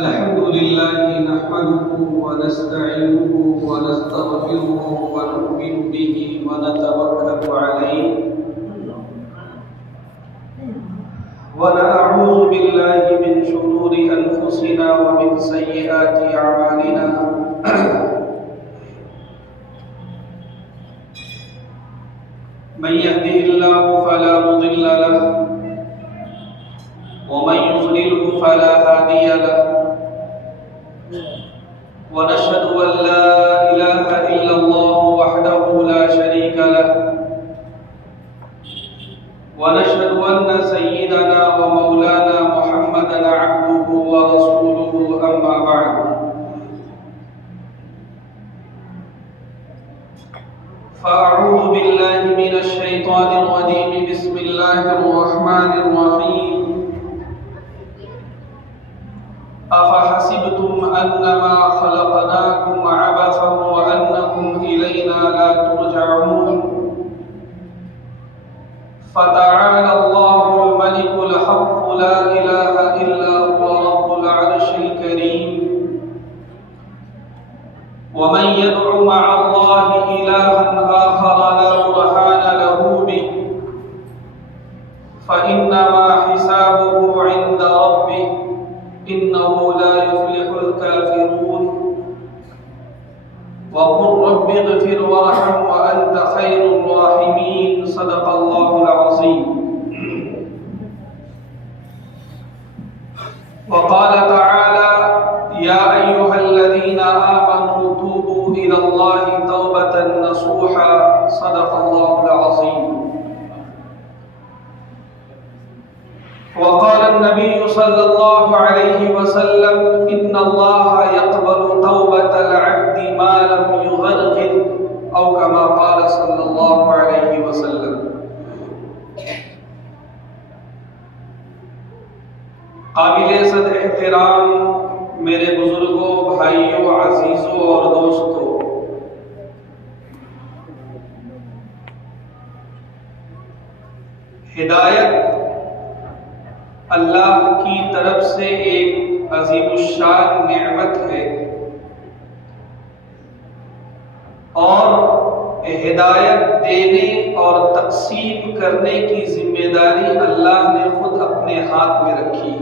الحمد لله نحمده ونستعينه ونستغفره ونؤمن به ونتوكل عليه ونعوذ بالله من شرور أنفسنا ومن سيئات أعمالنا من يهده الله فلا مضل له ومن يضلله فلا هادي له ونشهد أن لا إله إلا الله وحده لا شريك له ونشهد أن سيدنا ومولانا محمدا عبده ورسوله أما بعد فأعوذ بالله من الشيطان الرجيم بسم الله الرحمن الرحيم أفحسبتم أنما خلقناكم عبثا وأنكم إلينا لا ترجعون فتعالى الله الملك الحق لا إله إلا هو رب العرش الكريم ومن يدع مع الله إلها آخر لا برهان له به فإنما حسابه عند ربه إنه لا يفلح الكافرون وقل رب اغفر وارحم وأنت خير الراحمين صدق الله العظيم وقال تعالى يا أيها الذين آمنوا توبوا إلى الله توبة نصوحا صدق الله العظيم وقال النبي صلى الله عليه وسلم إن الله يقبل توبة العبد ما لم يغرغر أو كما قال صلى الله عليه وسلم قابل صد احترام میرے بزرگوں، بھائیوں، عزیزوں اور دوستوں، ہدایت اللہ کی طرف سے ایک عظیم الشان نعمت ہے اور ہدایت دینے اور تقسیم کرنے کی ذمہ داری اللہ نے خود اپنے ہاتھ میں رکھی.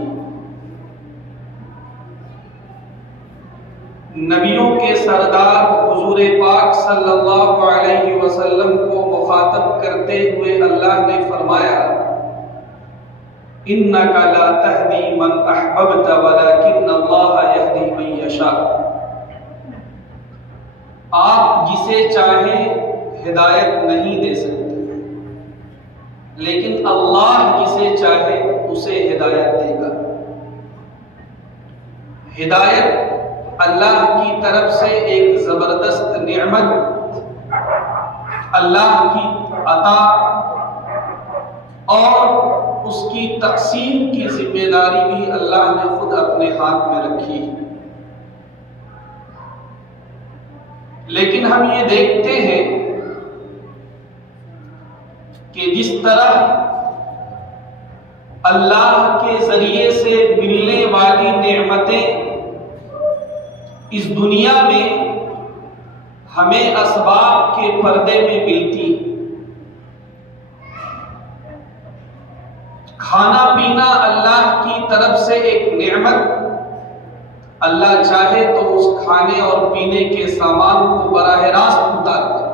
نبیوں کے سردار حضور پاک صلی اللہ علیہ وسلم کو مخاطب کرتے ہوئے اللہ نے فرمایا إِنَّكَ لَا تَهْدِي مَنْ أَحْبَبْتَ وَلَكِنَّ اللَّهَ يَهْدِي مَنْ يَشَاءُ. آپ جسے چاہیں ہدایت نہیں دے سکتے، لیکن اللہ جسے چاہے اسے ہدایت دے گا. ہدایت اللہ کی طرف سے ایک زبردست نعمت، اللہ کی عطا اور اس کی تقسیم کی ذمہ داری بھی اللہ نے خود اپنے ہاتھ میں رکھی. لیکن ہم یہ دیکھتے ہیں کہ جس طرح اللہ کے ذریعے سے ملنے والی نعمتیں اس دنیا میں ہمیں اسباب کے پردے میں ملتی. کھانا پینا اللہ کی طرف سے ایک نعمت، اللہ چاہے تو اس کھانے اور پینے کے سامان کو براہ راست اتار دے.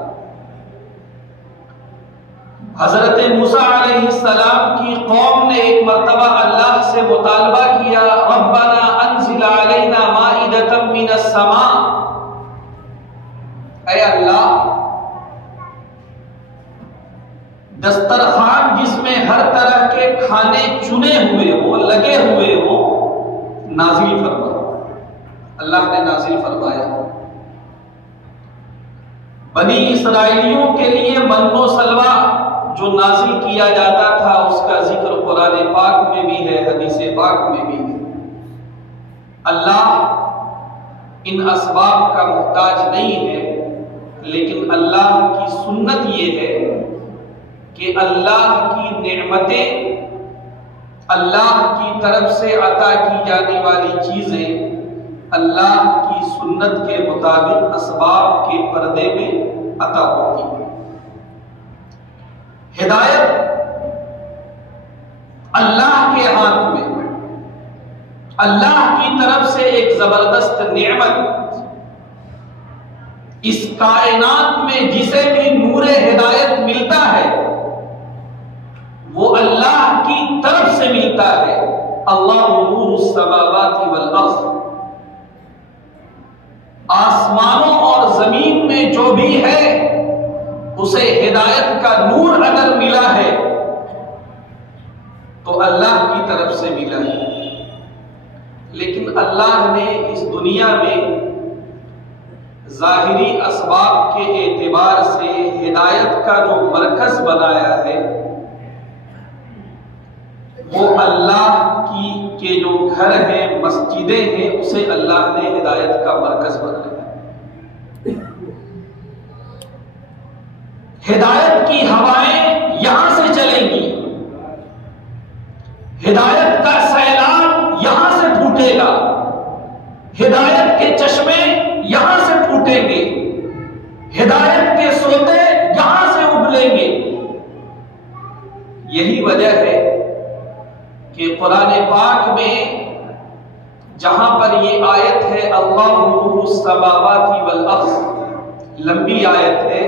حضرت موسیٰ علیہ السلام کی قوم نے ایک مرتبہ اللہ سے مطالبہ کیا ربنا انزل علینا مائدۃ من السماء، اے اللہ دسترخوان جس میں ہر طرح کے کھانے چنے ہوئے ہوں، لگے ہوئے ہوں، نازل فرما. اللہ نے نازل فرمایا. بنی اسرائیلیوں کے لیے من و سلوہ جو نازل کیا جاتا تھا اس کا ذکر قرآن پاک میں بھی ہے، حدیث پاک میں بھی ہے. اللہ ان اسباب کا محتاج نہیں ہے، لیکن اللہ کی سنت یہ ہے کہ اللہ کی نعمتیں، اللہ کی طرف سے عطا کی جانے والی چیزیں اللہ کی سنت کے مطابق اسباب کے پردے میں عطا ہوتی ہے۔ ہدایت اللہ کے ہاتھ میں، اللہ کی طرف سے ایک زبردست نعمت۔ اس کائنات میں جسے بھی نور ہدایت ملتا ہے وہ اللہ کی طرف سے ملتا ہے۔ اللہ نور السماوات والارض، آسمانوں اور زمین میں جو بھی ہے اسے ہدایت کا نور اگر ملا ہے تو اللہ کی طرف سے ملا ہے۔ لیکن اللہ نے اس دنیا میں ظاہری اسباب کے اعتبار سے ہدایت کا جو مرکز بنایا ہے وہ اللہ کے جو گھر ہیں، مسجدیں ہیں، اسے اللہ نے ہدایت کا مرکز بنایا ہے۔ ہدایت کی ہوائیں یہاں سے چلیں گی، ہدایت کا سیلاب یہاں سے پھوٹے گا، ہدایت کے چشمے یہاں سے پھوٹیں گے، ہدایت کے سوتے یہاں سے ابلیں گے۔ یہی وجہ ہے کہ قرآن پاک میں جہاں پر یہ آیت ہے اللہ نور السماوات والارض، لمبی آیت ہے،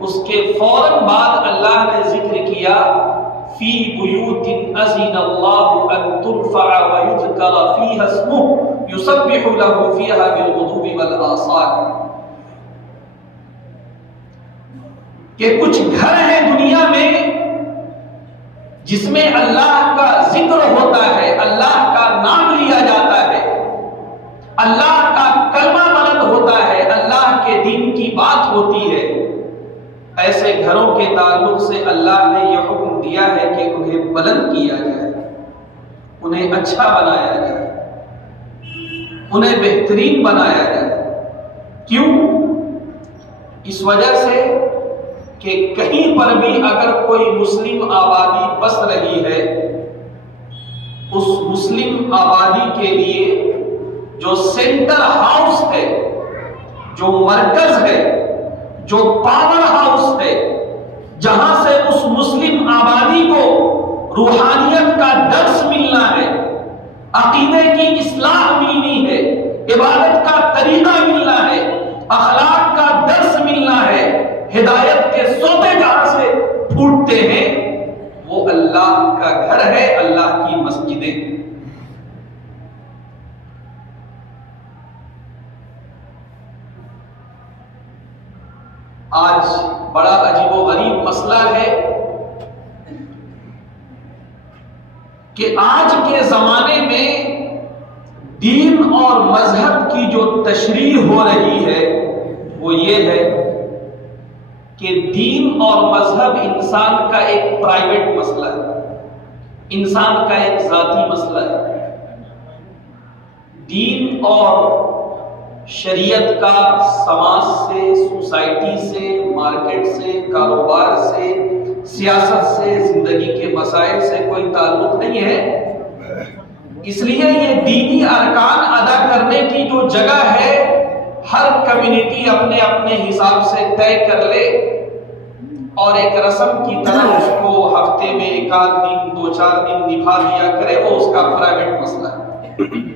اس کے فوراً بعد اللہ نے ذکر کیا فی بیوت اذن اللہ ان ترفع ویذکر فیہا اسمہ یسبح لہ فیہا بالغدو والآصال، کہ کچھ گھر ہیں دنیا میں جس میں اللہ کا ذکر ہوتا ہے، اللہ کا نام لیا جاتا ہے، اللہ کا کلمہ بلند ہوتا ہے، اللہ کے دین کی بات ہوتی ہے۔ ایسے گھروں کے تعلق سے اللہ نے یہ حکم دیا ہے کہ انہیں بلند کیا جائے، انہیں اچھا بنایا جائے، انہیں بہترین بنایا جائے۔ کیوں؟ اس وجہ سے کہ کہیں پر بھی اگر کوئی مسلم آبادی بس رہی ہے، اس مسلم آبادی کے لیے جو سینٹر ہاؤس ہے، جو مرکز ہے، جو پاور ہاؤس ہے، جہاں سے اس مسلم آبادی کو روحانیت کا درس ملنا ہے، عقیدے کی اصلاح ملنی ہے، عبادت کا طریقہ ملنا ہے، اخلاق کا درس ملنا ہے، ہدایت کے سوتے جہاں سے پھوٹتے ہیں، وہ اللہ کا گھر ہے، اللہ کی مسجدیں۔ آج بڑا عجیب و غریب مسئلہ ہے کہ آج کے زمانے میں دین اور مذہب کی جو تشریح ہو رہی ہے وہ یہ ہے کہ دین اور مذہب انسان کا ایک پرائیویٹ مسئلہ ہے، انسان کا ایک ذاتی مسئلہ ہے۔ دین اور شریعت کا سماج سے، سوسائٹی سے، مارکیٹ سے، کاروبار سے، سیاست سے، زندگی کے مسائل سے کوئی تعلق نہیں ہے۔ اس لیے یہ دینی ارکان ادا کرنے کی جو جگہ ہے ہر کمیونٹی اپنے اپنے حساب سے طے کر لے اور ایک رسم کی طرح اس کو ہفتے میں ایک آدھ دن، دو چار دن نبھا دیا کرے، وہ اس کا پرائیویٹ مسئلہ ہے۔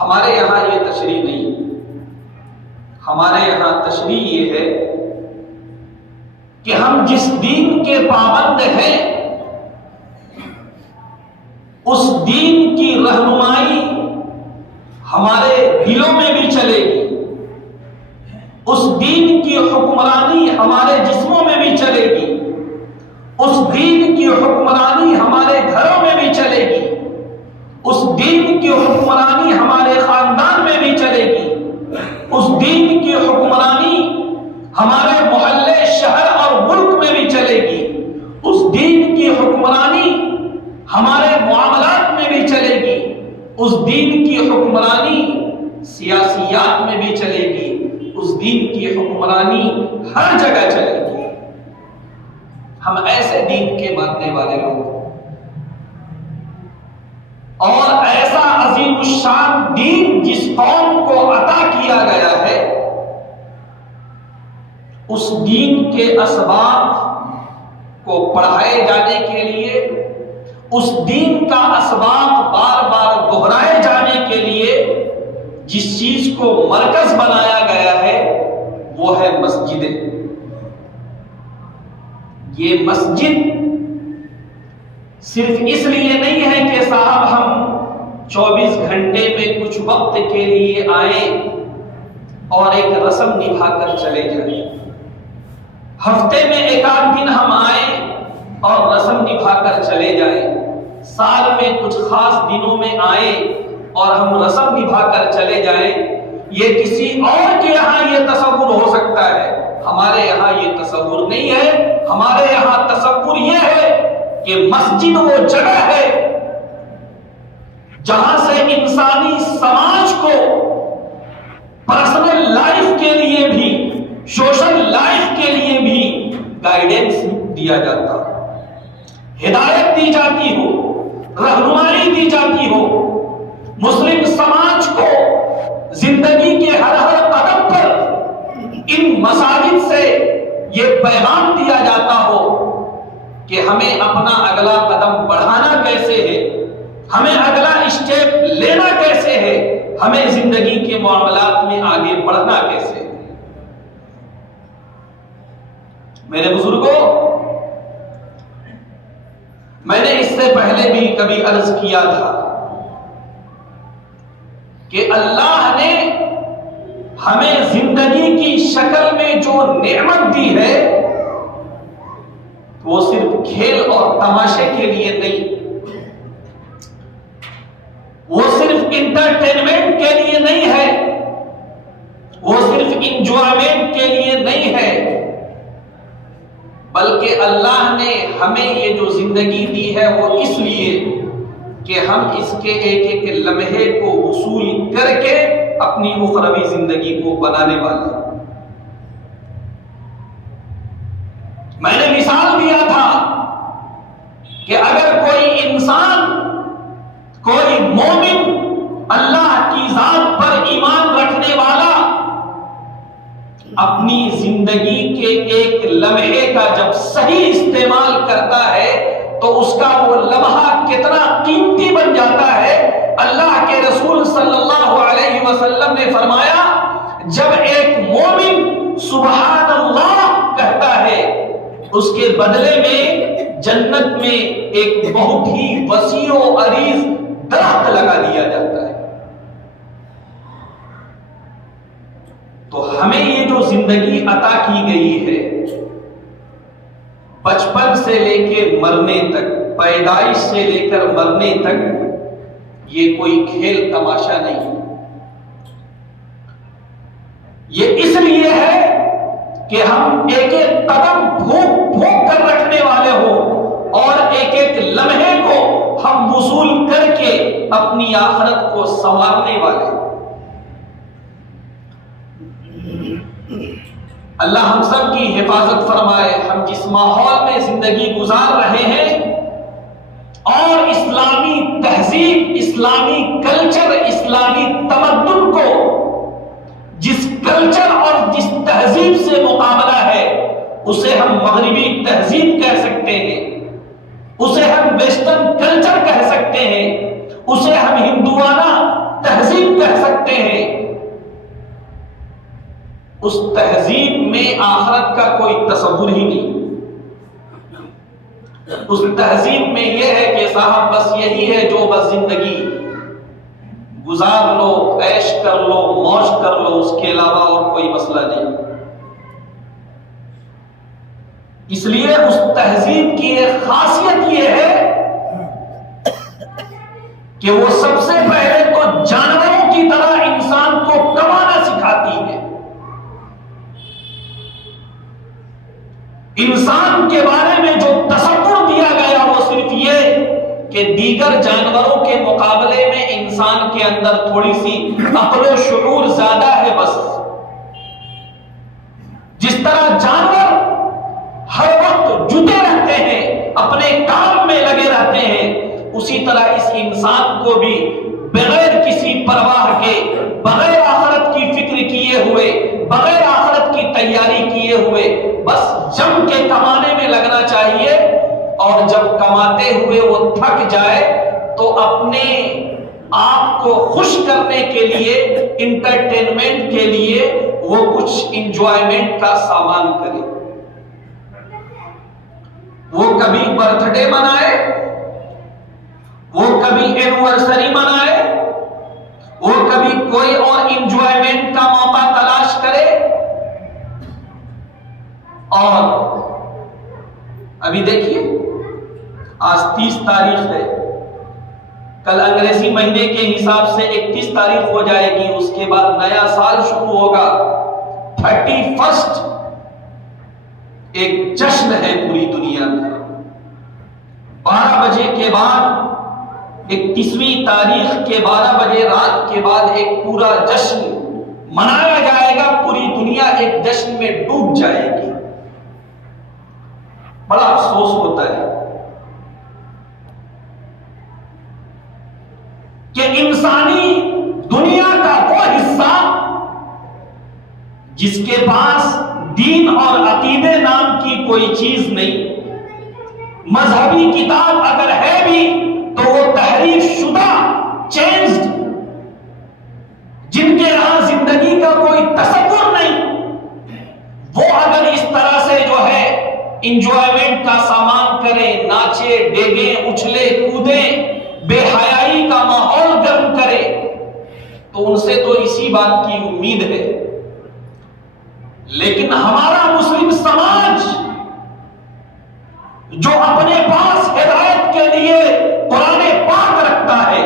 ہمارے یہاں یہ تشریح نہیں، ہمارے یہاں تشریح یہ ہے کہ ہم جس دین کے پابند ہیں اس دین کی رہنمائی ہمارے دلوں میں بھی چلے گی، اس دین کی حکمرانی ہمارے جسموں میں بھی چلے گی، اس دین کی حکمرانی ہمارے گھروں میں بھی چلے گی، اس دین کی حکمرانی ہمارے خاندان میں بھی چلے گی، اس دین کی حکمرانی ہمارے محلے، شہر اور ملک میں بھی چلے گی، اس دین کی حکمرانی ہمارے معاملات میں بھی چلے گی، اس دین کی حکمرانی سیاسیات میں بھی چلے گی، اس دین کی حکمرانی ہر جگہ چلے گی۔ ہم ایسے دین کے ماننے والے لوگ، اور ایسا عظیم الشان دین جس قوم کو عطا کیا گیا ہے، اس دین کے اسباب کو پڑھائے جانے کے لیے، اس دین کا اسباب بار بار دہرائے جانے کے لیے جس چیز کو مرکز بنایا گیا ہے وہ ہے مسجدیں۔ یہ مسجد صرف اس لیے نہیں ہے کہ صاحب ہم 24 گھنٹے میں کچھ وقت کے لیے آئیں اور ایک رسم نبھا کر چلے جائیں، ہفتے میں ایک آدھ دن ہم آئیں اور رسم نبھا کر چلے جائیں، سال میں کچھ خاص دنوں میں آئیں اور ہم رسم نبھا کر چلے جائیں۔ یہ کسی اور کے یہاں یہ تصور ہو سکتا ہے، ہمارے یہاں یہ تصور نہیں ہے۔ ہمارے یہاں تصور یہ ہے کہ مسجد وہ جگہ ہے جہاں سے انسانی سماج کو پرسنل لائف کے لیے بھی، سوشل لائف کے لیے بھی گائیڈنس دیا جاتا ہو، ہدایت دی جاتی ہو، رہنمائی دی جاتی ہو، مسلم سماج کو زندگی کے ہر ہر قدم پر ان مساجد سے یہ پیغام دیا جاتا ہو کہ ہمیں اپنا اگلا قدم بڑھانا کیسے ہے، ہمیں اگلا اسٹیپ لینا کیسے ہے، ہمیں زندگی کے معاملات میں آگے بڑھنا کیسے ہے۔ میرے بزرگوں، میں نے اس سے پہلے بھی کبھی عرض کیا تھا کہ اللہ نے ہمیں زندگی کی شکل میں جو نعمت دی ہے وہ صرف کھیل اور تماشے کے لیے نہیں، وہ صرف انٹرٹینمنٹ کے لیے نہیں ہے، وہ صرف انجوائمنٹ کے لیے نہیں ہے، بلکہ اللہ نے ہمیں یہ جو زندگی دی ہے وہ اس لیے کہ ہم اس کے ایک ایک لمحے کو وصول کر کے اپنی اخروی زندگی کو بنانے والے۔ میں نے مثال دیا تھا کہ اگر کوئی انسان، کوئی مومن، اللہ کی ذات پر ایمان رکھنے والا اپنی زندگی کے ایک لمحے کا جب صحیح استعمال کرتا ہے تو اس کا وہ لمحہ کتنا قیمتی بن جاتا ہے۔ اللہ کے رسول صلی اللہ علیہ وسلم نے فرمایا، جب ایک مومن سبحان اللہ کہتا ہے اس کے بدلے میں جنت میں ایک بہت ہی وسیع و عریض درخت لگا دیا جاتا ہے۔ تو ہمیں یہ جو زندگی عطا کی گئی ہے، بچپن سے لے کے مرنے تک، پیدائش سے لے کر مرنے تک، یہ کوئی کھیل تماشا نہیں، یہ اس لیے ہے کہ ہم ایک ایک قدم بھوک بھوک کر رکھنے والے ہوں اور ایک ایک لمحے کو ہم وصول کر کے اپنی آخرت کو سنوارنے والے۔ اللہ ہم سب کی حفاظت فرمائے۔ ہم جس ماحول میں زندگی گزار رہے ہیں اور اسلامی تہذیب، اسلامی کلچر، اسلامی تمدن کو جس کلچر اور جس تہذیب سے مقابلہ ہے اسے ہم مغربی تہذیب کہہ سکتے ہیں، اسے ہم ویسٹرن کلچر کہہ سکتے ہیں، اسے ہم ہندوانہ تہذیب کہہ سکتے ہیں۔ اس تہذیب میں آخرت کا کوئی تصور ہی نہیں۔ اس تہذیب میں یہ ہے کہ صاحب بس یہی ہے جو بس زندگی گزار لو، عیش کر لو، موج کر لو، اس کے علاوہ اور کوئی مسئلہ نہیں۔ اس لیے اس تہذیب کی ایک خاصیت یہ ہے کہ وہ سب سے پہلے تو جانوروں کی طرح انسان کو کمانا سکھاتی ہے۔ انسان کے بارے میں جو تصور دیا گیا وہ صرف یہ کہ دیگر جانوروں کے مقابلے میں انسان کے اندر تھوڑی سی عقل و شعور زیادہ ہے۔ بس جس طرح جانور ہر وقت جٹے رہتے ہیں، اپنے کام میں لگے رہتے ہیں، اسی طرح اس انسان کو بھی بغیر کسی پرواہ کے، بغیر آخرت کی فکر کیے ہوئے، بغیر آخرت کی تیاری کیے ہوئے بس جم کے کمانے میں لگنا چاہیے، اور جب کماتے ہوئے وہ تھک جائے تو اپنے آپ کو خوش کرنے کے لیے، انٹرٹینمنٹ کے لیے وہ کچھ انجوائمنٹ کا سامان کرے۔ وہ کبھی برتھ ڈے منائے، وہ کبھی اینیورسری منائے، وہ کبھی کوئی اور انجوائمنٹ کا موقع تلاش کرے۔ اور ابھی دیکھیے آج 30 تاریخ ہے، کل انگریزی مہینے کے حساب سے 31 تاریخ ہو جائے گی، اس کے بعد نیا سال شروع ہوگا 31 ایک جشن ہے پوری دنیا میں۔ 12 بجے کے بعد 31ویں تاریخ کے 12 بجے رات کے بعد ایک پورا جشن منایا جائے گا، پوری دنیا ایک جشن میں ڈوب جائے گی۔ بڑا افسوس ہوتا ہے کہ انسانی دنیا کا وہ حصہ جس کے پاس دین اور عقیدے نام کی کوئی چیز نہیں، مذہبی کتاب اگر ہے بھی تو وہ تحریف شدہ، چینجڈ، جن کے یہاں زندگی کا کوئی تصور نہیں، وہ اگر اس طرح سے جو ہے انجوائمنٹ کا سامان کرے، ناچے ڈیگے، اچھلے کودے، بے حیائی کا ماحول گرم کرے، تو ان سے تو اسی بات کی امید ہے۔ لیکن ہمارا مسلم سماج جو اپنے پاس ہدایت کے لیے قرآن پاک رکھتا ہے،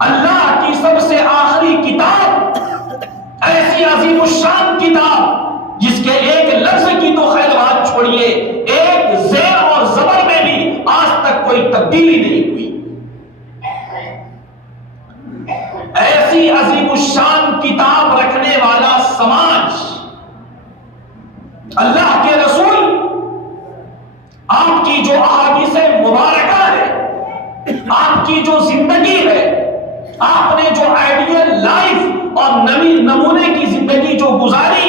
اللہ کی سب سے آخری کتاب، ایسی عظیم الشان کتاب جس کے ایک لفظ کی تو خیر بات چھوڑیے، ایک زیر اور زبر میں بھی آج تک کوئی تبدیلی نہیں ہوئی، ایسی عظیم الشان کتاب رکھنے والا سماج، اللہ کے رسول، آپ کی جو احادیث مبارکہ ہے، آپ کی جو زندگی ہے، آپ نے جو آئیڈیل لائف اور نمونے کی زندگی جو گزاری،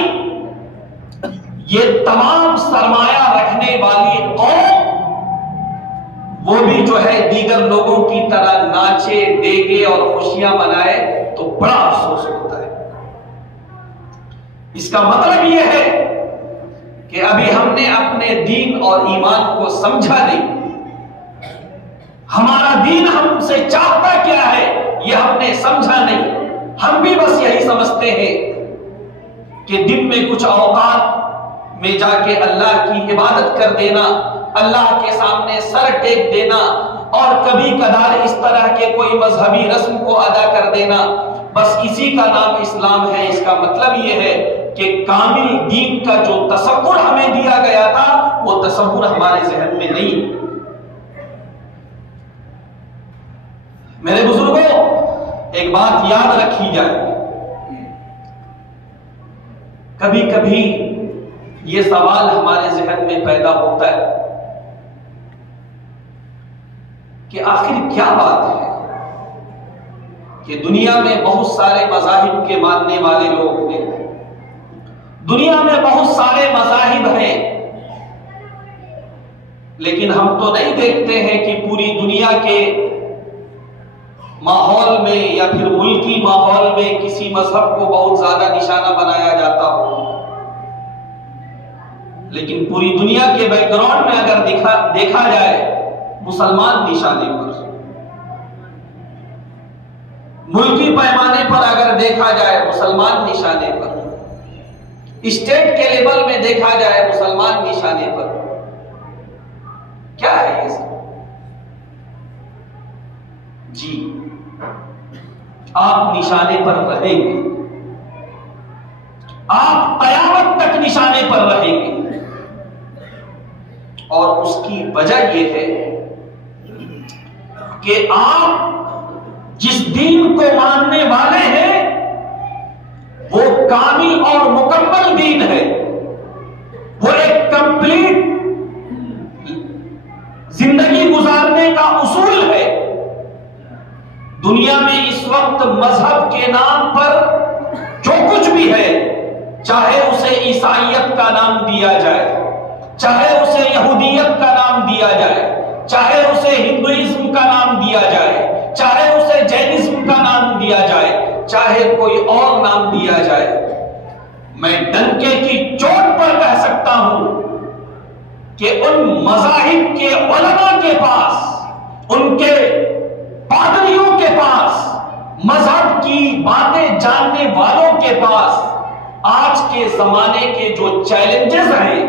یہ تمام سرمایہ رکھنے والی قوم وہ بھی جو ہے دیگر لوگوں کی طرح ناچے ڈیگے اور خوشیاں منائے تو بڑا افسوس ہوتا ہے۔ اس کا مطلب یہ ہے کہ ابھی ہم نے اپنے دین اور ایمان کو سمجھا نہیں، ہمارا دین ہم سے چاہتا کیا ہے یہ ہم نے سمجھا نہیں۔ ہم بھی بس یہی سمجھتے ہیں کہ دن میں کچھ اوقات میں جا کے اللہ کی عبادت کر دینا، اللہ کے سامنے سر ٹیک دینا، اور کبھی کبھار اس طرح کے کوئی مذہبی رسم کو ادا کر دینا، بس اسی کا نام اسلام ہے۔ اس کا مطلب یہ ہے کہ کامل دین کا جو تصور ہمیں دیا گیا تھا وہ تصور ہمارے ذہن میں نہیں۔ میرے بزرگوں، ایک بات یاد رکھی جائے، کبھی کبھی یہ سوال ہمارے ذہن میں پیدا ہوتا ہے کہ آخر کیا بات ہے کہ دنیا میں بہت سارے مذاہب کے ماننے والے لوگ ہیں، دنیا میں بہت سارے مذاہب ہیں، لیکن ہم تو نہیں دیکھتے ہیں کہ پوری دنیا کے ماحول میں یا پھر ملکی ماحول میں کسی مذہب کو بہت زیادہ نشانہ بنایا جاتا ہو۔ لیکن پوری دنیا کے بیک گراؤنڈ میں اگر دیکھا جائے، مسلمان نشانے پر، ملکی پیمانے پر اگر دیکھا جائے مسلمان نشانے پر، اسٹیٹ کے لیول میں دیکھا جائے مسلمان نشانے پر، کیا ہے یہ سب؟ جی، آپ نشانے پر رہیں گے، آپ قیامت تک نشانے پر رہیں گے، اور اس کی وجہ یہ ہے کہ آپ جس دین کو ماننے والے ہیں وہ کامل اور مکمل دین ہے، وہ ایک کمپلیٹ زندگی گزارنے کا وقت مذہب کے نام پر جو کچھ بھی ہے، چاہے اسے عیسائیت کا نام دیا جائے، چاہے اسے یہودیت کا نام دیا جائے، چاہے اسے ہندوازم کا نام دیا جائے، چاہے اسے جینزم کا نام دیا جائے، چاہے کوئی اور نام دیا جائے، میں ڈنکے کی چوٹ پر کہہ سکتا ہوں کہ ان مذاہب کے علماء کے پاس، ان کے پادریوں کے پاس، مذہب کی باتیں جاننے والوں کے پاس آج کے زمانے کے جو چیلنجز ہیں،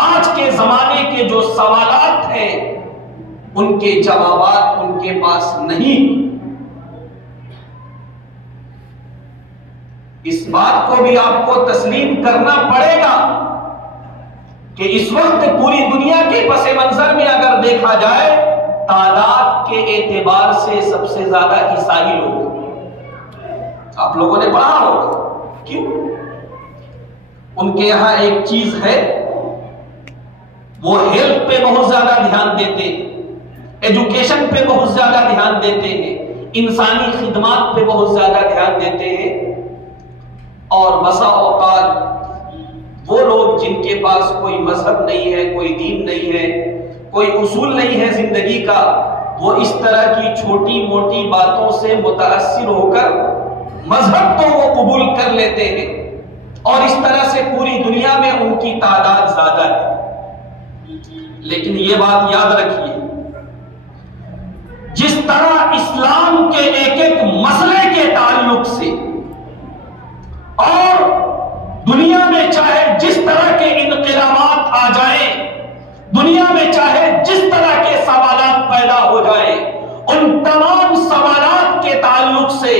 آج کے زمانے کے جو سوالات ہیں، ان کے جوابات ان کے پاس نہیں۔ اس بات کو بھی آپ کو تسلیم کرنا پڑے گا کہ اس وقت پوری دنیا کے پس منظر میں اگر دیکھا جائے، تعداد کے اعتبار سے سب سے زیادہ عیسائی لوگ، آپ لوگوں نے پڑھا ہوگا کیوں؟ ان کے یہاں ایک چیز ہے، وہ ہیلتھ پہ بہت زیادہ دھیان دیتے ہیں، ایجوکیشن پہ بہت زیادہ دھیان دیتے ہیں، انسانی خدمات پہ بہت زیادہ دھیان دیتے ہیں، اور بسا اوقات وہ لوگ جن کے پاس کوئی مذہب نہیں ہے، کوئی دین نہیں ہے، کوئی اصول نہیں ہے زندگی کا، وہ اس طرح کی چھوٹی موٹی باتوں سے متاثر ہو کر مذہب تو وہ قبول کر لیتے ہیں، اور اس طرح سے پوری دنیا میں ان کی تعداد زیادہ ہے۔ لیکن یہ بات یاد رکھیے، جس طرح اسلام کے ایک ایک مسئلے کے تعلق سے اور دنیا میں چاہے جس طرح کے انقلابات آ جائیں، دنیا میں چاہے جس طرح کے سوالات پیدا ہو جائیں، ان تمام سوالات کے تعلق سے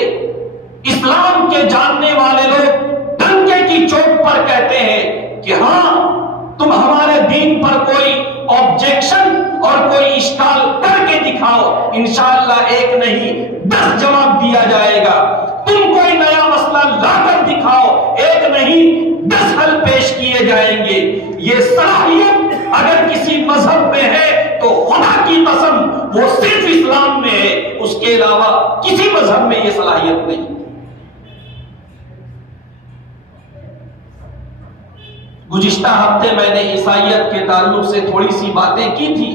اسلام کے جاننے والے لوگ ڈنکے کی چوٹ پر کہتے ہیں کہ ہاں، تم ہمارے دین پر کوئی آبجیکشن اور کوئی اشکال کر کے دکھاؤ، انشاءاللہ ایک نہیں 10 جواب دیا جائے گا۔ تم کوئی نیا مسئلہ لا کر دکھاؤ، ایک نہیں 10 حل پیش کیے جائیں گے۔ یہ صلاحیت اگر کسی مذہب میں ہے تو خدا کی قسم وہ صرف اسلام میں ہے، اس کے علاوہ کسی مذہب میں یہ صلاحیت نہیں۔ گزشتہ ہفتے میں نے عیسائیت کے تعلق سے تھوڑی سی باتیں کی تھی۔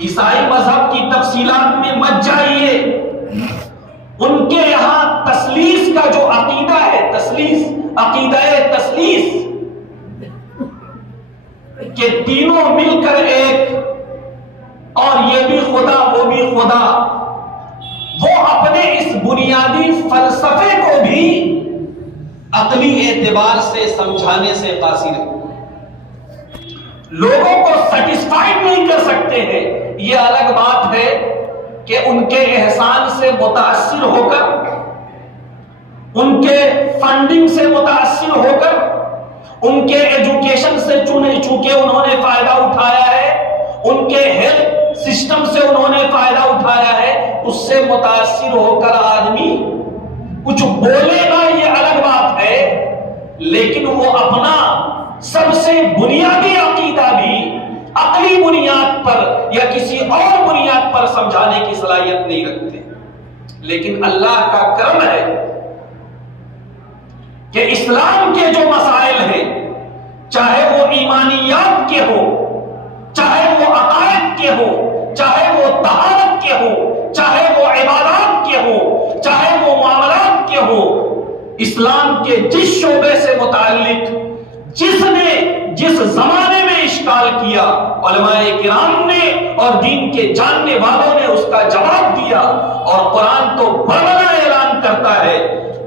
عیسائی مذہب کی تفصیلات میں مت جائیے، ان کے یہاں تثلیث کا جو عقیدہ ہے، تثلیث، عقیدہ تثلیث، کہ تینوں مل کر ایک، اور یہ بھی خدا وہ بھی خدا، وہ اپنے اس بنیادی فلسفے کو بھی عقلی اعتبار سے سمجھانے سے قاصر ہے۔ لوگوں کو سیٹسفائیڈ نہیں کر سکتے ہیں، یہ الگ بات ہے کہ ان کے احسان سے متاثر ہو کر، ان کے فنڈنگ سے متاثر ہو کر، ان کے ایجوکیشن سے چونکہ انہوں نے فائدہ اٹھایا ہے، ان کے ہیلتھ سسٹم سے انہوں نے فائدہ اٹھایا ہے، اس سے متاثر ہو کر آدمی کچھ بولے گا، یہ الگ بات ہے، لیکن وہ اپنا سب سے بنیادی عقیدہ بھی عقلی بنیاد پر یا کسی اور بنیاد پر سمجھانے کی صلاحیت نہیں رکھتے۔ لیکن اللہ کا کرم ہے کہ اسلام کے جو مسائل ہیں، چاہے وہ ایمانیات کے ہو، چاہے وہ عقائد کے ہو، چاہے وہ طہارت کے ہو، چاہے وہ عبادات کے ہو، چاہے وہ معاملات کے ہو، اسلام کے جس شعبے سے متعلق جس نے جس زمانے میں اشکال کیا، علماء کرام نے اور دین کے جاننے والوں نے اس کا جواب دیا، اور قرآن تو بڑا اعلان کرتا ہے،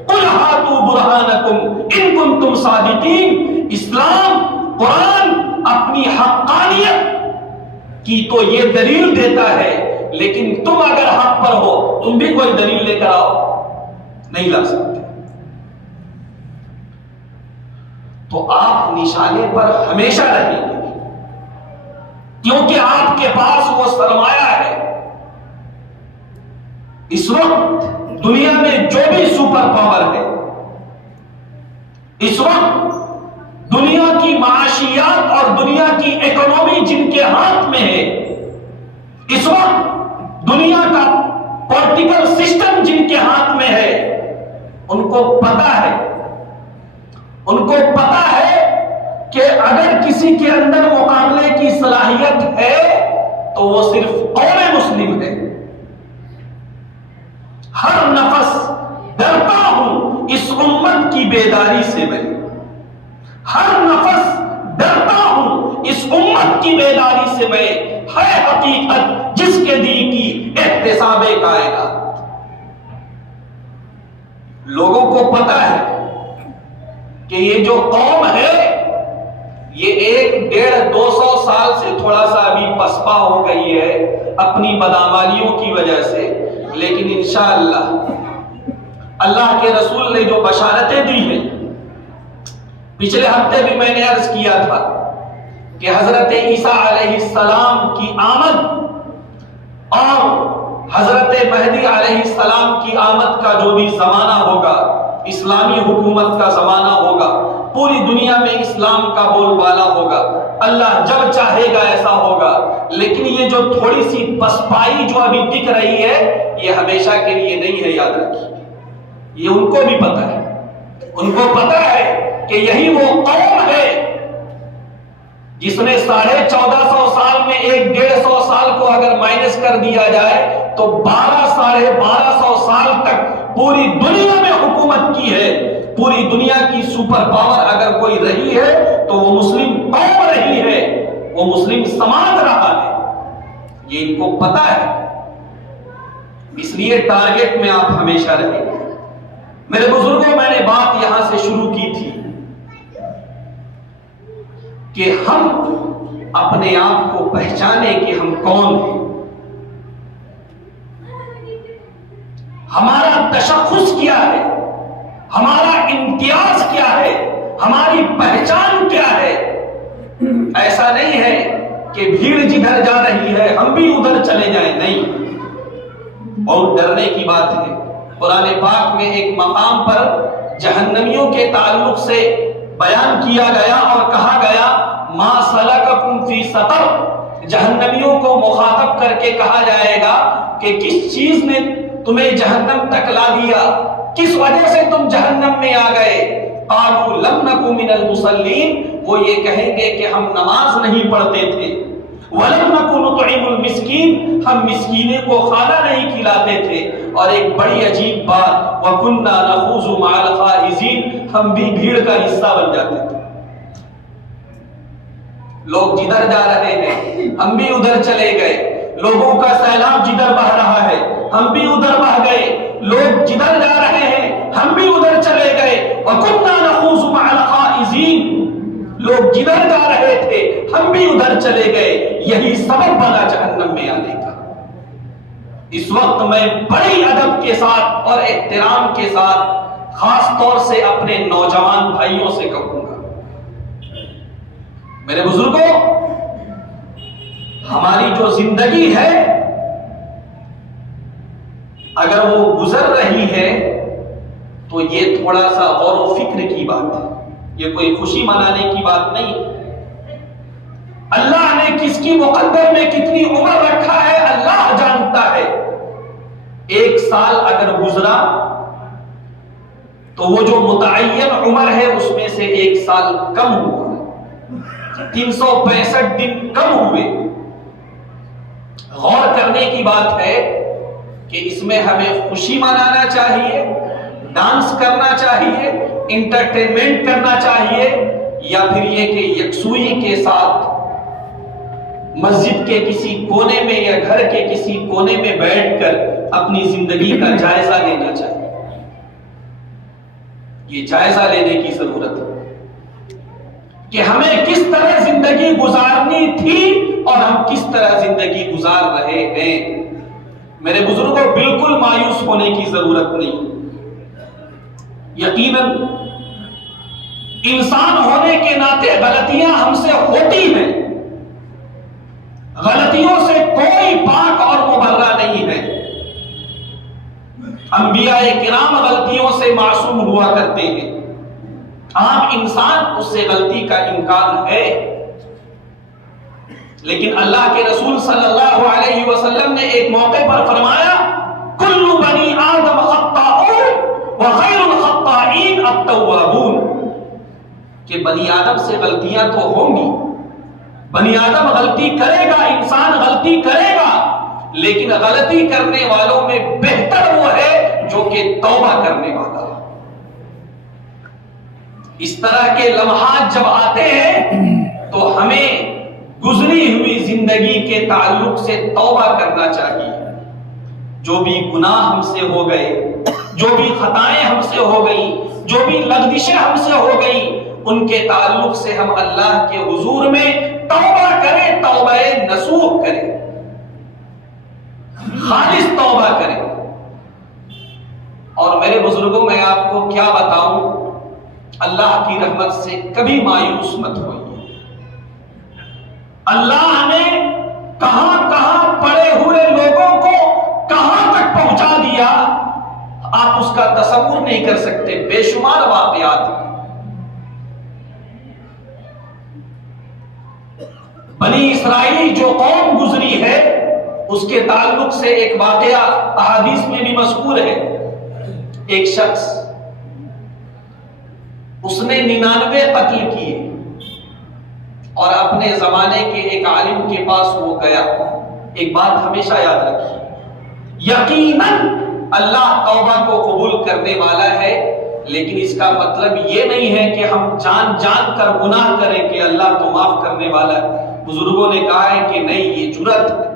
قُلْ هَاتُوا بُرْهَانَكُمْ إِن كُنتُمْ صَادِقِينَ۔ اسلام، قرآن اپنی حقانیت کی تو یہ دلیل دیتا ہے، لیکن تم اگر حق پر ہو، تم بھی کوئی دلیل لے کر آؤ، نہیں لا سکتے۔ تو آپ نشانے پر ہمیشہ رہیں گے، کیونکہ آپ کے پاس وہ سرمایہ ہے۔ اس وقت دنیا میں جو بھی سپر پاور ہے، اس وقت دنیا کی معاشیات اور دنیا کی اکنومی جن کے ہاتھ میں ہے، اس وقت دنیا کا پولیٹیکل سسٹم جن کے ہاتھ میں ہے، ان کو پتا ہے کہ اگر کسی کے اندر مقابلے کی صلاحیت ہے تو وہ صرف قوم مسلم ہے۔ ہر نفس ڈرتا ہوں اس امت کی بیداری سے میں، ہر نفس ڈرتا ہوں اس امت کی بیداری سے میں، ہے حقیقت جس کے دی کی احتساب کائنات۔ لوگوں کو پتا ہے کہ یہ جو قوم ہے یہ 100-150 سال سے تھوڑا سا ابھی پسپا ہو گئی ہے اپنی بدعمالیوں کی وجہ سے، لیکن انشاءاللہ اللہ کے رسول نے جو بشارتیں دی ہیں، پچھلے ہفتے بھی میں نے عرض کیا تھا کہ حضرت عیسیٰ علیہ السلام کی آمد اور حضرت مہدی علیہ السلام کی آمد کا جو بھی زمانہ ہوگا، اسلامی حکومت کا زمانہ ہوگا، پوری دنیا میں اسلام کا بول بالا ہوگا، اللہ جب چاہے گا ایسا ہوگا۔ لیکن یہ جو تھوڑی سی پسپائی جو ابھی دکھ رہی ہے یہ ہمیشہ کے لیے نہیں ہے، یاد رکھیے، یہ ان کو بھی پتا ہے، ان کو پتا ہے کہ یہی وہ قوم ہے جس نے 1450 سال میں 150 سال کو اگر مائنس کر دیا جائے تو 1200 سال تک پوری دنیا میں حکومت کی ہے۔ پوری دنیا کی سپر پاور اگر کوئی رہی ہے تو وہ مسلم قوم رہی ہے، وہ مسلم سماج رہا ہے، یہ ان کو پتا ہے، اس لیے ٹارگٹ میں آپ ہمیشہ رہیں گے۔ میرے بزرگوں، میں نے بات یہاں سے شروع کی تھی کہ ہم اپنے آپ کو پہچانے کہ ہم کون ہیں، ہمارا تشخص کیا ہے، ہمارا امتیاز کیا ہے، ہماری پہچان کیا ہے۔ ایسا نہیں ہے کہ بھیڑ جدھر جا رہی ہے ہم بھی ادھر چلے جائیں، نہیں، بہت ڈرنے کی بات ہے۔ قرآن پاک میں ایک مقام پر جہنمیوں کے تعلق سے بیان کیا گیا اور کہا گیا ما سلککم فی سقر، جہنمیوں کو مخاطب کر کے کہا جائے گا کہ کس چیز نے تمہیں جہنم تک لا دیا، کس وجہ سے تم جہنم میں آ گئے؟ قالوا لم نک من المصلین، وہ یہ کہیں گے کہ ہم نماز نہیں پڑھتے تھے، ولم نک نطعم المسکین، ہم مسکینوں کو کھانا نہیں کھلاتے تھے، اور ایک بڑی عجیب بات وَكُنَّا نَخُوضُ مَعَ الْخَائِضِينَ، ہم بھی بھیڑ کا حصہ بن جاتے تھے۔ لوگ جدھر جا رہے ہیں ہم بھی ادھر چلے گئے، لوگوں کا سیلاب جدھر بہ رہا ہے ہم بھی ادھر بہ گئے، لوگ جدھر جا رہے ہیں ہم بھی ادھر چلے گئے۔ وَكُنَّا نَخُوضُ مَعَ الْخَائِضِينَ، لوگ جدھر جا رہے تھے ہم بھی ادھر چلے گئے، یہی سبب بنا جہنم میں آنے کا۔ اس وقت میں بڑی ادب کے ساتھ اور احترام کے ساتھ خاص طور سے اپنے نوجوان بھائیوں سے کہوں گا، میرے بزرگوں، ہماری جو زندگی ہے اگر وہ گزر رہی ہے تو یہ تھوڑا سا غور و فکر کی بات ہے، یہ کوئی خوشی منانے کی بات نہیں۔ اللہ نے کس کی مقدر میں کتنی عمر رکھا ہے اللہ جانتا ہے۔ 1 سال اگر گزرا تو وہ جو متعین عمر ہے اس میں سے 1 سال کم ہوا، 365 دن کم ہوئے۔ غور کرنے کی بات ہے کہ اس میں ہمیں خوشی منانا چاہیے، ڈانس کرنا چاہیے، انٹرٹینمنٹ کرنا چاہیے، یا پھر یہ کہ یکسوئی کے ساتھ مسجد کے کسی کونے میں یا گھر کے کسی کونے میں بیٹھ کر اپنی زندگی کا جائزہ لینا چاہیے۔ یہ جائزہ لینے کی ضرورت ہے کہ ہمیں کس طرح زندگی گزارنی تھی اور ہم کس طرح زندگی گزار رہے ہیں۔ میرے بزرگوں، بالکل مایوس ہونے کی ضرورت نہیں۔ یقیناً انسان ہونے کے ناطے غلطیاں ہم سے ہوتی ہیں، غلطیوں سے کوئی پاک اور مبرہ نہیں ہے۔ انبیاء کرام غلطیوں سے معصوم ہوا کرتے ہیں، عام انسان اس سے غلطی کا امکان ہے، لیکن اللہ کے رسول صلی اللہ علیہ وسلم نے ایک موقع پر فرمایا کل بنی آدم خطاؤون وخیر الخطائین التوابون، کہ بنی آدم سے غلطیاں تو ہوں گی، بنی آدم غلطی کرے گا، انسان غلطی کرے گا، لیکن غلطی کرنے والوں میں بہتر وہ ہے جو کہ توبہ کرنے والا ہے۔ اس طرح کے لمحات جب آتے ہیں تو ہمیں گزری ہوئی زندگی کے تعلق سے توبہ کرنا چاہیے۔ جو بھی گناہ ہم سے ہو گئے، جو بھی خطائیں ہم سے ہو گئی، جو بھی لغزشیں ہم سے ہو گئی، ان کے تعلق سے ہم اللہ کے حضور میں توبہ کریں، توبہ نصوح کریں، خالص توبہ کریں۔ اور میرے بزرگوں، میں آپ کو کیا بتاؤں، اللہ کی رحمت سے کبھی مایوس مت ہوئیے۔ اللہ نے کہاں کہاں پڑے ہوئے لوگوں کو کہاں تک پہنچا دیا، آپ اس کا تصور نہیں کر سکتے۔ بے شمار واقعات ہیں۔ بنی اسرائیل جو قوم گزری ہے، اس کے تعلق سے ایک واقعہ احادیث میں بھی مذکور ہے۔ ایک شخص، اس نے 99 قتل کیے، اور اپنے زمانے کے ایک عالم کے پاس وہ گیا۔ ایک بات ہمیشہ یاد رکھیے، یقیناً اللہ توبہ کو قبول کرنے والا ہے، لیکن اس کا مطلب یہ نہیں ہے کہ ہم جان جان کر گناہ کریں کہ اللہ تو معاف کرنے والا ہے۔ بزرگوں نے کہا ہے کہ نہیں، یہ جرأت ہے۔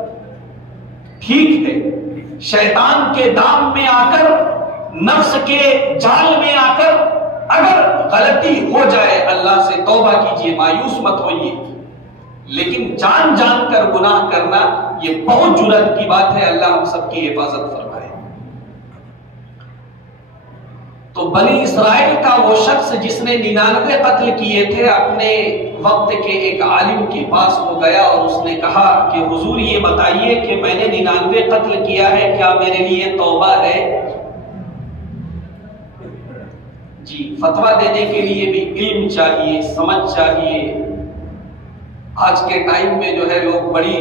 ٹھیک ہے، شیطان کے دام میں آ کر، نفس کے جال میں آ کر اگر غلطی ہو جائے، اللہ سے توبہ کیجئے، مایوس مت ہوئیے، لیکن جان جان کر گناہ کرنا یہ بہت جرأت کی بات ہے۔ اللہ ہم سب کی حفاظت فرمائے۔ تو بنی اسرائیل کا وہ شخص جس نے 99 قتل کیے تھے، اپنے وقت کے ایک عالم کے پاس وہ گیا اور اس نے کہا کہ حضور یہ بتائیے کہ میں نے 99 قتل کیا ہے، کیا میرے لیے توبہ ہے؟ جی، فتویٰ دینے کے لیے بھی علم چاہیے، سمجھ چاہیے۔ آج کے ٹائم میں جو ہے لوگ بڑی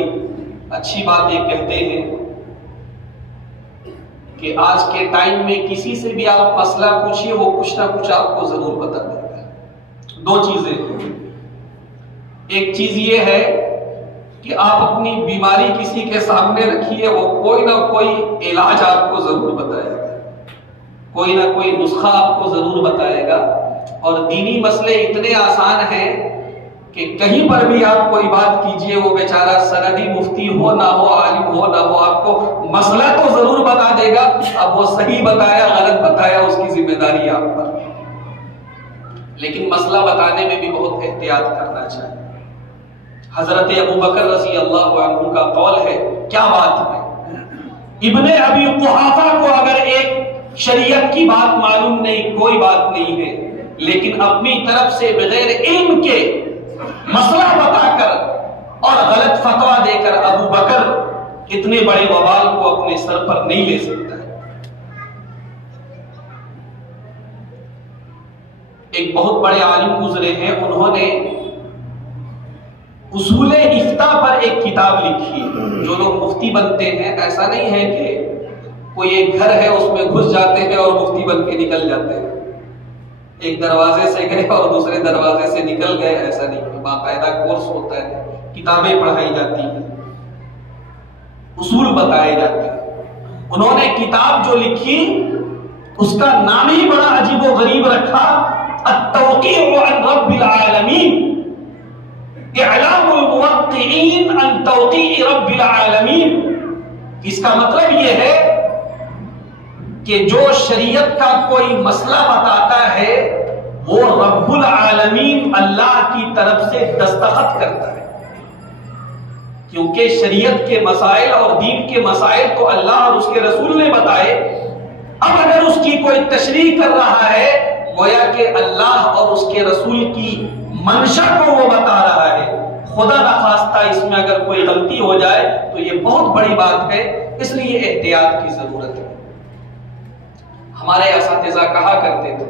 اچھی باتیں کہتے ہیں کہ آج کے ٹائم میں کسی سے بھی آپ مسئلہ پوچھیے، وہ کچھ نہ کچھ آپ کو ضرور بتا دے گا۔ دو چیزیں ہیں، ایک چیز یہ ہے کہ آپ اپنی بیماری کسی کے سامنے رکھیے، وہ کوئی نہ کوئی علاج آپ کو ضرور بتائے گا، کوئی نہ کوئی نسخہ آپ کو ضرور بتائے گا۔ اور دینی مسئلے اتنے آسان ہیں کہ کہیں پر بھی آپ کوئی بات کیجئے، وہ بیچارہ سندی مفتی ہو نہ ہو، عالم ہو نہ ہو، آپ کو مسئلہ تو ضرور بتا دے گا۔ اب وہ صحیح بتایا غلط بتایا اس کی ذمہ داری آپ پر، لیکن مسئلہ بتانے میں بھی بہت احتیاط کرنا چاہیے۔ حضرت ابو بکر رضی اللہ عنہ کا قول ہے، کیا بات ہے، ابن ابی قحافہ کو اگر ایک شریعت کی بات معلوم نہیں، کوئی بات نہیں ہے، لیکن اپنی طرف سے بغیر علم کے مسئلہ بتا کر اور غلط فتویٰ دے کر ابو بکر اتنے بڑے وبال کو اپنے سر پر نہیں لے سکتا ہے۔ ایک بہت بڑے عالم گزرے ہیں، انہوں نے اصول افتاء پر ایک کتاب لکھی ہے۔ جو لوگ مفتی بنتے ہیں، ایسا نہیں ہے کہ کوئی ایک گھر ہے اس میں گھس جاتے ہیں اور مفتی بن کے نکل جاتے ہیں، ایک دروازے سے گئے اور دوسرے دروازے سے نکل گئے، ایسا نہیں ہے۔ باقاعدہ کورس ہوتا ہے، کتابیں پڑھائی جاتی ہیں، اصول بتائے جاتے ہیں۔ انہوں نے کتاب جو لکھی اس کا نام ہی بڑا عجیب و غریب رکھا، التوقیع عن رب العالمین، اعلام الموقعین عن توقیع رب العالمین۔ اس کا مطلب یہ ہے کہ جو شریعت کا کوئی مسئلہ بتاتا ہے وہ رب العالمین اللہ کی طرف سے دستخط کرتا ہے، کیونکہ شریعت کے مسائل اور دین کے مسائل تو اللہ اور اس کے رسول نے بتائے۔ اب اگر اس کی کوئی تشریح کر رہا ہے، گویا کہ اللہ اور اس کے رسول کی منشا کو وہ بتا رہا ہے۔ خدا نخواستہ اس میں اگر کوئی غلطی ہو جائے تو یہ بہت بڑی بات ہے، اس لیے احتیاط کی ضرورت ہے۔ ہمارے اساتذہ کہا کرتے تھے،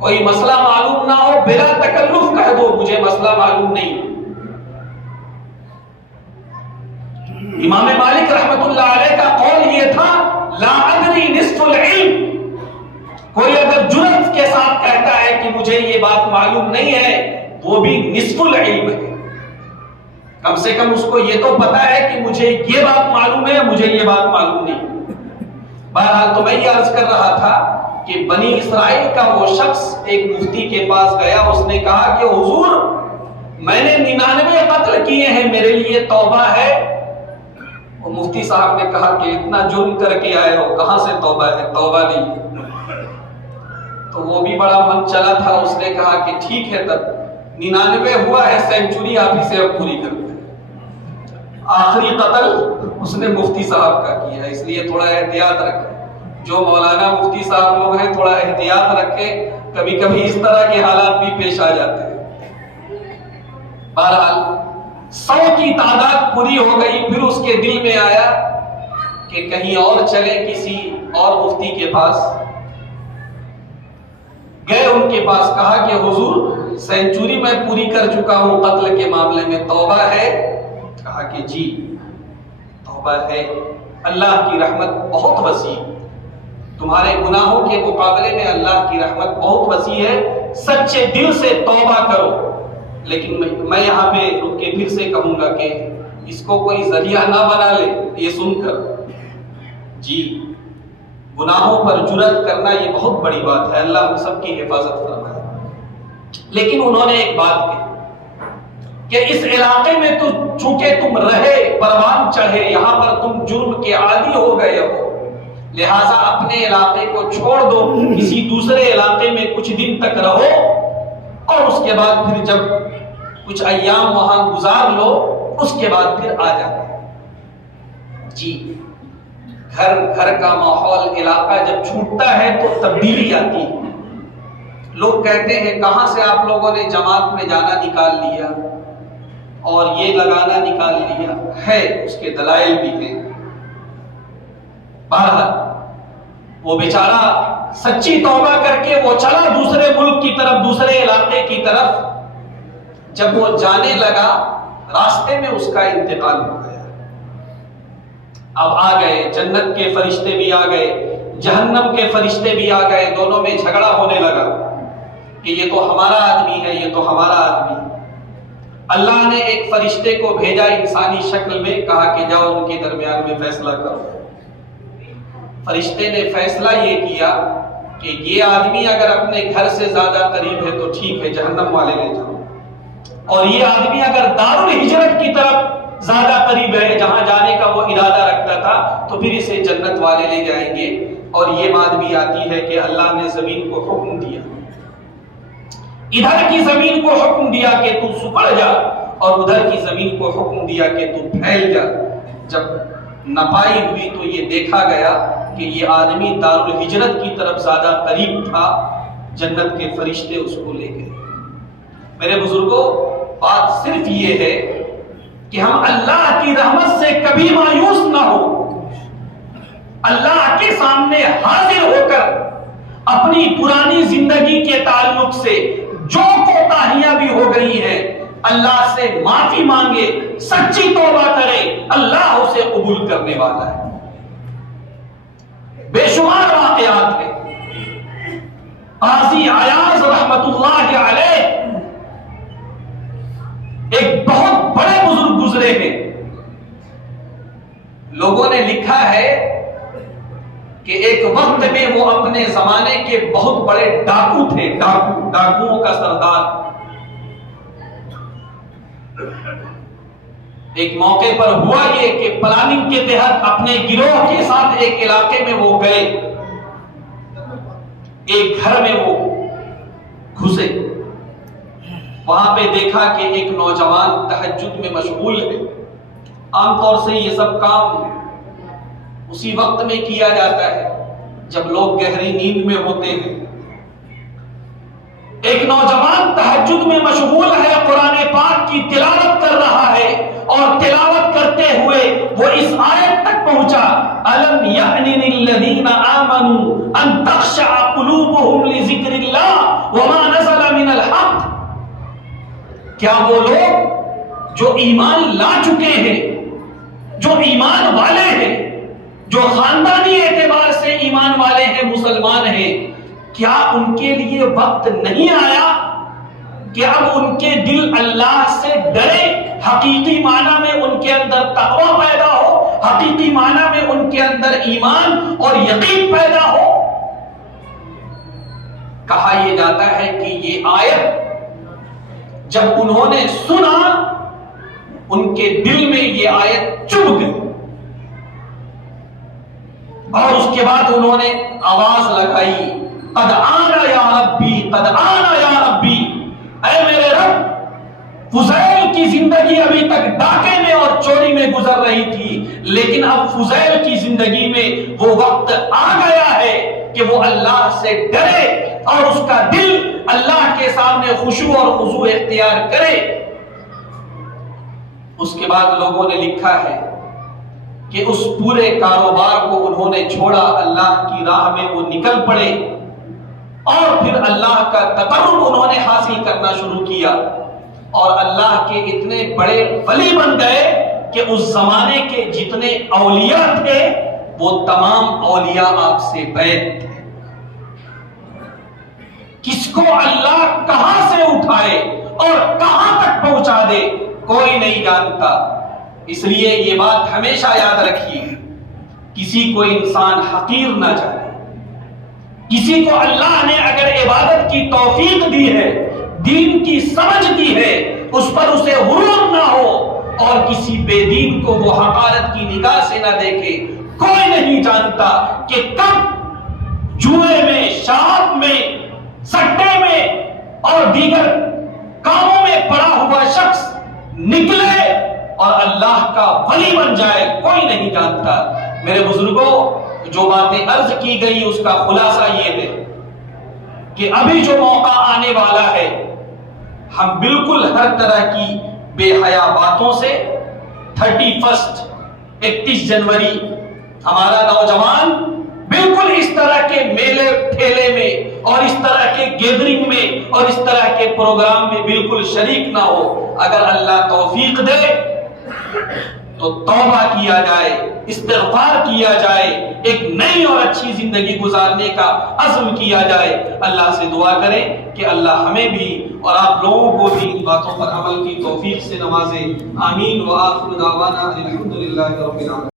کوئی مسئلہ معلوم نہ ہو بلا تکلف کہہ دو مجھے مسئلہ معلوم نہیں۔ امام مالک رحمت اللہ علیہ کا قول یہ تھا، لا کوئی اگر جرأت کے ساتھ کہتا ہے کہ مجھے یہ بات معلوم نہیں ہے، وہ بھی نصف العلم ہے، کم سے کم اس کو یہ تو پتا ہے کہ مجھے یہ بات معلوم ہے، مجھے یہ بات معلوم نہیں۔ بہرحال تو میں یہ عرض کر رہا تھا کہ بنی اسرائیل کا وہ شخص ایک مفتی کے پاس گیا، اس نے کہا کہ حضور میں نے 99 قتل کیے ہیں، میرے لیے توبہ ہے؟ وہ مفتی صاحب نے کہا کہ اتنا جرم کر کے آئے ہو، کہاں سے توبہ ہے؟ توبہ نہیں ہے۔ تو وہ بھی بڑا من چلا تھا، اس نے کہا کہ ٹھیک ہے، تب 99 ہوا ہے، سینچری آپ ہی سے اب پوری کر دیں۔ آخری قتل اس نے مفتی صاحب کا کیا ہے، اس لیے تھوڑا احتیاط رکھیں، جو مولانا مفتی صاحب لوگ ہیں تھوڑا احتیاط رکھیں، کبھی کبھی اس طرح کے حالات بھی پیش آ جاتے ہیں۔ بہرحال 100 کی تعداد پوری ہو گئی، پھر اس کے دل میں آیا کہ کہیں اور چلے، کسی اور مفتی کے پاس گئے، ان کے پاس کہا کہ حضور سینچری میں پوری کر چکا ہوں، قتل کے معاملے میں توبہ ہے؟ کہا کہ جی توبہ ہے، اللہ کی رحمت بہت وسیع، تمہارے گناہوں کے مقابلے میں اللہ کی رحمت بہت وسیع ہے، سچے دل سے توبہ کرو۔ لیکن میں یہاں پہ رک کے پھر سے کہوں گا کہ اس کو کوئی ذریعہ نہ بنا لے، یہ سن کر جی گناہوں پر جرأت کرنا یہ بہت بڑی بات ہے، اللہ ہم سب کی حفاظت فرمائے۔ لیکن انہوں نے ایک بات کہی کہ اس علاقے میں تو چونکہ تم رہے، پروان چڑھے، یہاں پر تم جرم کے عادی ہو گئے ہو، لہٰذا اپنے علاقے کو چھوڑ دو، کسی دوسرے علاقے میں کچھ دن تک رہو، اور اس کے بعد پھر جب کچھ ایام وہاں گزار لو، اس کے بعد پھر آ جانا۔ جی گھر کا ماحول، علاقہ جب چھوٹتا ہے تو تبدیلی آتی ہے۔ لوگ کہتے ہیں کہاں سے آپ لوگوں نے جماعت میں جانا نکال لیا اور یہ لگانا نکال لیا ہے، اس کے دلائل بھی ہیں۔ بہرحال وہ بیچارہ سچی توبہ کر کے وہ چلا دوسرے ملک کی طرف، دوسرے علاقے کی طرف۔ جب وہ جانے لگا، راستے میں اس کا انتقال ہو گیا۔ اب آ گئے، جنت کے فرشتے بھی آ گئے، جہنم کے فرشتے بھی آ گئے، دونوں میں جھگڑا ہونے لگا کہ یہ تو ہمارا آدمی ہے، یہ تو ہمارا آدمی ہے۔ اللہ نے ایک فرشتے کو بھیجا انسانی شکل میں، کہا کہ جاؤ ان کے درمیان میں فیصلہ کرو۔ فرشتے نے فیصلہ یہ کیا کہ یہ آدمی اگر اپنے گھر سے زیادہ قریب ہے تو ٹھیک ہے، جہنم والے لے جاؤ، اور یہ آدمی اگر دار الہجرت کی طرف زیادہ قریب ہے، جہاں جانے کا وہ ارادہ رکھتا تھا، تو پھر اسے جنت والے لے جائیں گے۔ اور یہ بات بھی آتی ہے کہ اللہ نے زمین کو حکم دیا، ادھر کی زمین کو حکم دیا کہ تو سکڑ جا، اور ادھر کی زمین کو حکم دیا کہ تو پھیل جا۔ جب نپائی ہوئی تو یہ دیکھا گیا کہ یہ آدمی دار الہجرت کی طرف زیادہ قریب تھا، جنت کے فرشتے اس کو لے گئے۔ میرے بزرگوں، بات صرف یہ ہے کہ ہم اللہ کی رحمت سے کبھی مایوس نہ ہو، اللہ کے سامنے حاضر ہو کر اپنی پرانی زندگی کے تعلق سے جو کوتاہیاں بھی ہو گئی ہیں، اللہ سے معافی مانگے، سچی توبہ کرے، اللہ اسے قبول کرنے والا ہے۔ بے شمار واقعات ہیں۔ قاضی عیاض رحمت اللہ علیہ ایک بہت بڑے بزرگ گزرے ہیں۔ لوگوں نے لکھا ہے کہ ایک وقت میں وہ اپنے زمانے کے بہت بڑے ڈاکو تھے، ڈاکوؤں کا سردار۔ ایک موقع پر ہوا یہ کہ پلاننگ کے تحت اپنے گروہ کے ساتھ ایک علاقے میں وہ گئے، ایک گھر میں وہ گھسے، وہاں پہ دیکھا کہ ایک نوجوان تہجد میں مشغول ہے۔ عام طور سے یہ سب کام اسی وقت میں کیا جاتا ہے جب لوگ گہری نیند میں ہوتے ہیں۔ ایک نوجوان تہجد میں مشغول ہے، قرآن پاک کی تلاوت کر رہا ہے، اور تلاوت کرتے ہوئے وہ اس آیت تک پہنچا، أَلَمْ يَأْنِ لِلَّذِينَ آمَنُوا أَن تَخْشَعَ قُلُوبُهُمْ لِذِكْرِ اللَّهِ وَمَا نَزَلَ مِنَ الْحَقِّ۔ کیا وہ لوگ جو ایمان لا چکے ہیں، جو ایمان والے ہیں، جو خاندانی اعتبار سے ایمان والے ہیں، مسلمان ہیں، کیا ان کے لیے وقت نہیں آیا کہ اب ان کے دل اللہ سے ڈرے، حقیقی معنی میں ان کے اندر تقوی پیدا ہو، حقیقی معنی میں ان کے اندر ایمان اور یقین پیدا ہو؟ کہا یہ جاتا ہے کہ یہ آیت جب انہوں نے سنا، ان کے دل میں یہ آیت چبھ گئی، اور اس کے بعد انہوں نے آواز لگائی، قد آنا یا ربی، قد آنا یا ربی، اے میرے رب، فضیل کی زندگی ابھی تک ڈاکے میں اور چوری میں گزر رہی تھی، لیکن اب فضیل کی زندگی میں وہ وقت آ گیا ہے کہ وہ اللہ سے ڈرے اور اس کا دل اللہ کے سامنے خشوع اور خضوع اختیار کرے۔ اس کے بعد لوگوں نے لکھا ہے کہ اس پورے کاروبار کو انہوں نے چھوڑا، اللہ کی راہ میں وہ نکل پڑے، اور پھر اللہ کا تقرب انہوں نے حاصل کرنا شروع کیا، اور اللہ کے اتنے بڑے ولی بن گئے کہ اس زمانے کے جتنے اولیاء تھے وہ تمام اولیاء آپ سے بیعت تھے۔ کس کو اللہ کہاں سے اٹھائے اور کہاں تک پہنچا دے کوئی نہیں جانتا۔ اس لیے یہ بات ہمیشہ یاد رکھیے، کسی کو انسان حقیر نہ جانے۔ کسی کو اللہ نے اگر عبادت کی توفیق دی ہے، دین کی سمجھ دی ہے، اس پر اسے غرور نہ ہو، اور کسی بے دین کو وہ حقارت کی نگاہ سے نہ دیکھے۔ کوئی نہیں جانتا کہ کب جوئے میں، شراب میں، سٹے میں اور دیگر کاموں میں پڑا ہوا شخص نکلے اور اللہ کا ولی بن جائے، کوئی نہیں جانتا۔ میرے بزرگوں، جو باتیں عرض کی گئی اس کا خلاصہ یہ ہے کہ ابھی جو موقع آنے والا ہے، ہم بالکل ہر طرح کی بے حیا باتوں سے 31 جنوری ہمارا نوجوان بالکل اس طرح کے میلے ٹھیلے میں اور اس طرح کے گیدرنگ میں اور اس طرح کے پروگرام میں بالکل شریک نہ ہو۔ اگر اللہ توفیق دے تو توبہ کیا جائے، استغفار کیا جائے، ایک نئی اور اچھی زندگی گزارنے کا عزم کیا جائے۔ اللہ سے دعا کریں کہ اللہ ہمیں بھی اور آپ لوگوں کو بھی ان باتوں پر عمل کی توفیق سے نوازے۔ آمین۔ وآخر دعوانا الحمدللہ رب العالمین۔